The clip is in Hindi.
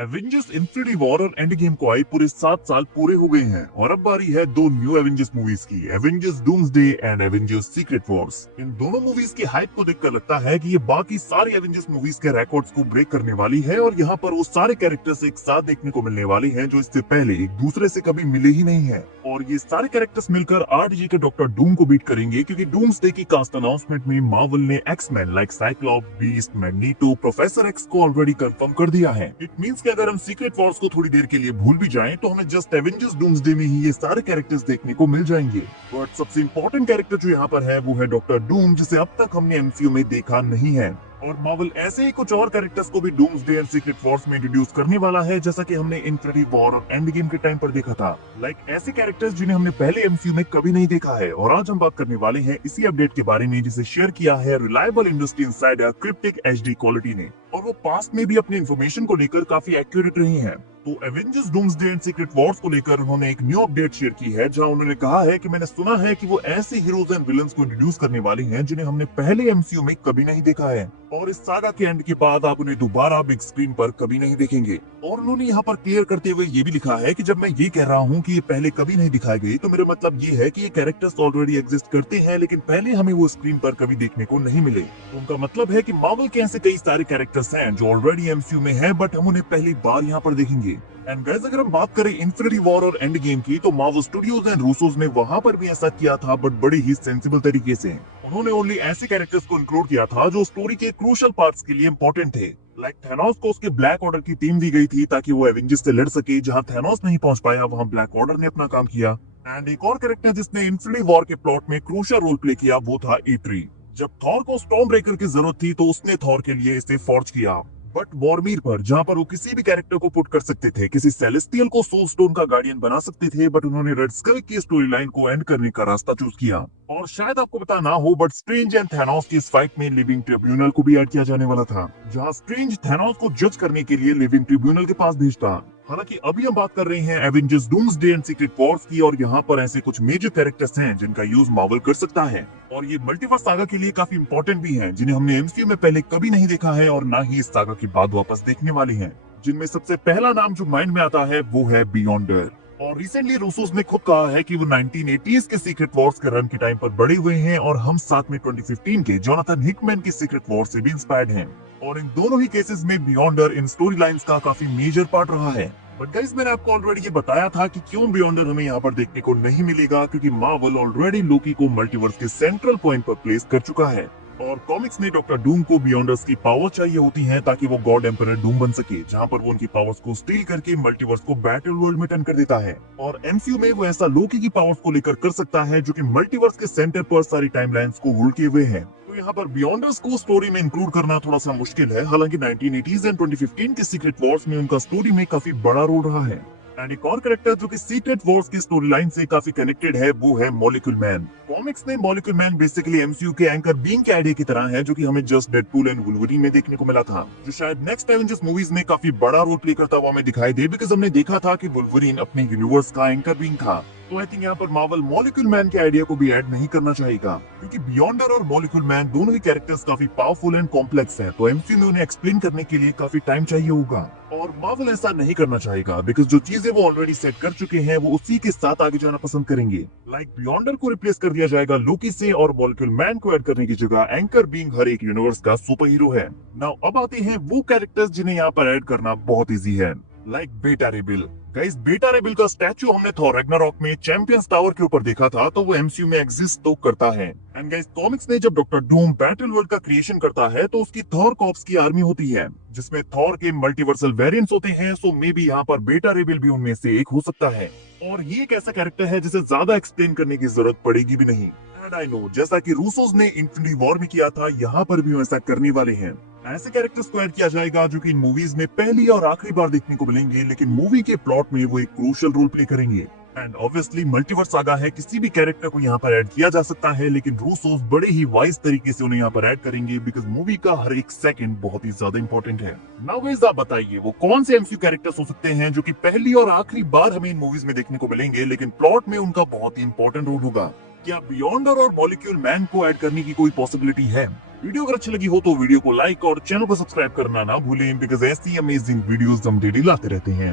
एवेंजर्स इन्फिनिटी वॉर और एंड गेम को आए पूरे 7 साल पूरे हो गए हैं और अब बारी है दो न्यू एवेंजर्स मूवीज की, Avengers Doomsday and Avengers Secret Wars. इन दोनों मूवीज की हाइप को देखकर लगता है कि ये बाकी सारी एवेंजर्स मूवीज के रिकॉर्ड्स को ब्रेक करने वाली है और यहाँ पर वो सारे कैरेक्टर्स एक साथ देखने को मिलने वाले हैं जो इससे पहले एक दूसरे से कभी मिले ही नहीं है। और ये सारे कैरेक्टर्स मिलकर RDJ के डॉक्टर डूम को बीट करेंगे, क्योंकि डूम्सडे की कास्ट अनाउंसमेंट में मार्वल ने X Men like Cyclops, Beast, Magneto, Professor X को ऑलरेडी कंफर्म कर दिया है। इट मींस कि अगर हम सीक्रेट वॉर्स को थोड़ी देर के लिए भूल भी जाएं तो हमें जस्ट एवेंजर्स डूम्सडे में ही ये सारे कैरेक्टर्स देखने को मिल जाएंगे। बट सबसे इम्पोर्टेंट कैरेक्टर जो यहाँ पर है वो है डॉक्टर डूम, जिसे अब तक हमने MCU में देखा नहीं है। और मार्वल ऐसे ही कुछ और कैरेक्टर्स को भी डूम्सडे एंड सीक्रेट वॉर्स में इंट्रोड्यूस करने वाला है, जैसा कि हमने इन्फिनिटी वॉर और एंड गेम के टाइम पर देखा था। ऐसे कैरेक्टर्स जिन्हें हमने पहले MCU में कभी नहीं देखा है। और आज हम बात करने वाले हैं इसी अपडेट के बारे में, जिसे शेयर किया है reliable industry insider cryptic HD quality ने, और वो पास्ट में भी अपने इन्फॉर्मेशन को लेकर काफी एक्यूरेट रही हैं। तो Avengers Doomsday and secret Wars को लेकर उन्होंने एक न्यू अपडेट शेयर की है, जहां उन्होंने कहा है कि मैंने सुना है कि वो ऐसे हीरोज एंड विलन्स को इंट्रोड्यूस करने वाले हैं जिन्हें हमने पहले MCU में कभी नहीं देखा है, और इस सागा के एंड के बाद आप उन्हें दोबारा बिग स्क्रीन पर कभी नहीं देखेंगे। और उन्होंने यहाँ पर क्लियर करते हुए ये भी लिखा है कि जब मैं ये कह रहा हूँ कि ये पहले कभी नहीं दिखाए गए, तो मेरा मतलब ये है कि ये कैरेक्टर्स ऑलरेडी एग्जिस्ट करते हैं, लेकिन पहले हमें वो स्क्रीन पर कभी देखने को नहीं मिले। तो उनका मतलब है कि मार्वल के ऐसे कई सारे कैरेक्टर्स हैं जो ऑलरेडी MCU में है, बट हम उन्हें पहली बार यहाँ पर देखेंगे। एंड गाइस, अगर हम बात करें इन्फिनिटी वॉर और एंड गेम की, तो मार्वल स्टूडियोज एंड रूसोस ने वहां पर भी ऐसा किया था, बट बड़ी ही सेंसिबल तरीके से। उन्होंने ओनली ऐसे कैरेक्टर्स को इंक्लूड किया था जो स्टोरी के क्रूशियल पार्ट्स के लिए इंपॉर्टेंट थे। थैनोस को उसके ब्लैक ऑर्डर की टीम दी गई थी ताकि वो एवेंजर्स से लड़ सके। जहां थैनोस नहीं पहुंच पाया, वहां ब्लैक ऑर्डर ने अपना काम किया। एंड एक और कैरेक्टर जिसने इन्फिनिटी वॉर के प्लॉट में क्रूशियल रोल प्ले किया, वो था E3। जब थॉर को स्टॉर्म ब्रेकर की जरूरत थी तो उसने थॉर के लिए इसे फॉर्ज किया। बट वॉरमीर पर, जहां पर वो किसी भी कैरेक्टर को पुट कर सकते थे, किसी सेलेस्टियल को सोल स्टोन का गार्डियन बना सकते थे, बट उन्होंने रेड स्कल की स्टोरी लाइन को एंड करने का रास्ता चूज किया। और शायद आपको पता ना हो, बट स्ट्रेंज एंड थैनोस की इस फाइट में लिविंग ट्रिब्यूनल को भी ऐड किया जाने वाला था, जहां स्ट्रेंज थैनोस को जज करने के लिए लिविंग ट्रिब्यूनल के पास भेजता। हालांकि अभी हम बात कर रहे हैं Avengers Doomsday and secret Wars की, और यहाँ पर ऐसे कुछ मेजर कैरेक्टर्स हैं जिनका यूज मार्वल कर सकता है, और ये मल्टीवर्स सागा के लिए काफी इंपॉर्टेंट भी हैं, जिन्हें हमने MCU में पहले कभी नहीं देखा है और ना ही इस सागा के बाद वापस देखने वाले हैं। जिनमें सबसे पहला नाम जो माइंड में आता है वो है बियॉन्डर। और रिसेंटली रूसोस ने खुद कहा है कि वो 1980s के सीक्रेट वॉर्स के रन के टाइम पर बड़े हुए हैं, और हम साथ में 2015 के जोनाथन हिकमैन की सीक्रेट वॉर से भी इंस्पायर्ड हैं। और इन दोनों ही केसेस में बियॉन्डर इन स्टोरी लाइन्स का काफी मेजर पार्ट रहा है। बट गाइस, मैंने आपको ऑलरेडी ये बताया था कि क्यों बियॉन्डर हमें यहाँ पर देखने को नहीं मिलेगा, क्योंकि मार्वल ऑलरेडी लोकी को मल्टीवर्स के सेंट्रल पॉइंट पर प्लेस कर चुका है। और कॉमिक्स में डॉक्टर डूम को बियॉन्डर्स की पावर चाहिए होती है ताकि वो गॉड एम्परर डूम बन सके, जहां पर वो उनकी पावर्स को स्टील करके मल्टीवर्स को बैटल वर्ल्ड में टर्न कर देता है। और MCU में वो ऐसा लोकी की पावर्स को लेकर कर सकता है जो कि मल्टीवर्स के सेंटर पर सारी टाइमलाइंस को होल्ड किए हुए हैं। तो यहाँ पर बियॉन्डर्स को स्टोरी में इंक्लूड करना थोड़ा सा मुश्किल है। हालांकि 1980s एंड 2015 के सीक्रेट वॉर्स में उनका स्टोरी में काफी बड़ा रोल रहा है। एंड एक और कैरेक्टर जो कि सीक्रेट वॉर्स की स्टोरी लाइन से काफी कनेक्टेड है, वो है मॉलिक्यूल मैन। कॉमिक्स में मॉलिक्यूल मैन बेसिकली MCU के एंकर बीइंग के आइडिया की तरह है, जो कि हमें जस्ट डेडपूल एंड वुल्वरीन में देखने को मिला था, जो शायद नेक्स्ट एवेंजर्स मूवीज में काफी बड़ा रोल प्ले करता हुआ हमें दिखाई दे, बिकॉज हमने देखा था कि वुल्वरीन अपने यूनिवर्स का एंकर बीइंग था। तो आई थिंक यहाँ पर मार्वल मॉलिक्यूल मैन के आइडिया को भी ऐड नहीं करना चाहेगा, क्योंकि बियॉन्डर और मॉलिक्यूल मैन दोनों ही कैरेक्टर्स काफी पावरफुल एंड कॉम्प्लेक्स है, तो MCU में उन्हें एक्सप्लेन करने के लिए काफी टाइम चाहिए होगा। और मार्वल ऐसा नहीं करना चाहेगा, बिकॉज जो चीजें वो ऑलरेडी सेट कर चुके हैं वो उसी के साथ आगे जाना पसंद करेंगे। बियॉन्डर को रिप्लेस कर दिया जाएगा लोकी से, और मॉलिक्यूल मैन को ऐड करने की जगह एंकर बीइंग हर एक यूनिवर्स का सुपर हीरो है। नाउ अब आते हैं वो कैरेक्टर्स जिन्हें यहाँ पर ऐड करना बहुत ईजी है, लाइक बेटा रेबिल। गाइस, बेटा रेबिल का स्टैचू हमने थॉर रैग्नारॉक में चैंपियंस टावर के ऊपर देखा था, तो वो MCU में एग्जिस्ट तो करता है। एंड गाइस, कॉमिक्स में जब डॉक्टर डूम बैटल वर्ल्ड का क्रिएशन करता है तो उसकी थॉर कॉर्प्स की आर्मी होती है, जिसमें थॉर के मल्टीवर्सल वेरिएंट्स होते हैं। सो मे बी यहाँ पर बेटा रेबिल भी उनमें से एक हो सकता है। और ये एक ऐसा कैरेक्टर है जिसे ज्यादा एक्सप्लेन करने की जरूरत पड़ेगी भी नहीं। एंड आई नो, जैसा कि रूसोस ने इन्फिनिटी वॉर में किया था, यहाँ पर भी ऐसा करने वाले हैं। ऐसे कैरेक्टर्स को ऐड किया जाएगा जो कि इन मूवीज में पहली और आखिरी बार देखने को मिलेंगे, लेकिन मूवी के प्लॉट में वो एक क्रूशियल रोल प्ले करेंगे। एंड ऑब्वियसली मल्टीवर्स सागा है, किसी भी कैरेक्टर को यहाँ पर ऐड किया जा सकता है, लेकिन रूसोस बड़े ही वाइज तरीके से उन्हें यहाँ पर ऐड करेंगे, बिकॉज मूवी का हर एक सेकंड बहुत ही ज्यादा इंपॉर्टेंट है। नाउ गाइस, आप बताइए वो कौन से MCU कैरेक्टर्स हो सकते हैं जो कि पहली और आखिरी बार हमें इन मूवीज में देखने को मिलेंगे, लेकिन प्लॉट में उनका बहुत ही इंपॉर्टेंट रोल होगा। क्या बियॉन्डर और मॉलिक्यूल मैन को ऐड करने की कोई पॉसिबिलिटी है? वीडियो अगर अच्छी लगी हो तो वीडियो को लाइक और चैनल को सब्सक्राइब करना ना भूलें, बिकॉज ऐसी अमेजिंग वीडियोस हम डेली लाते रहते हैं।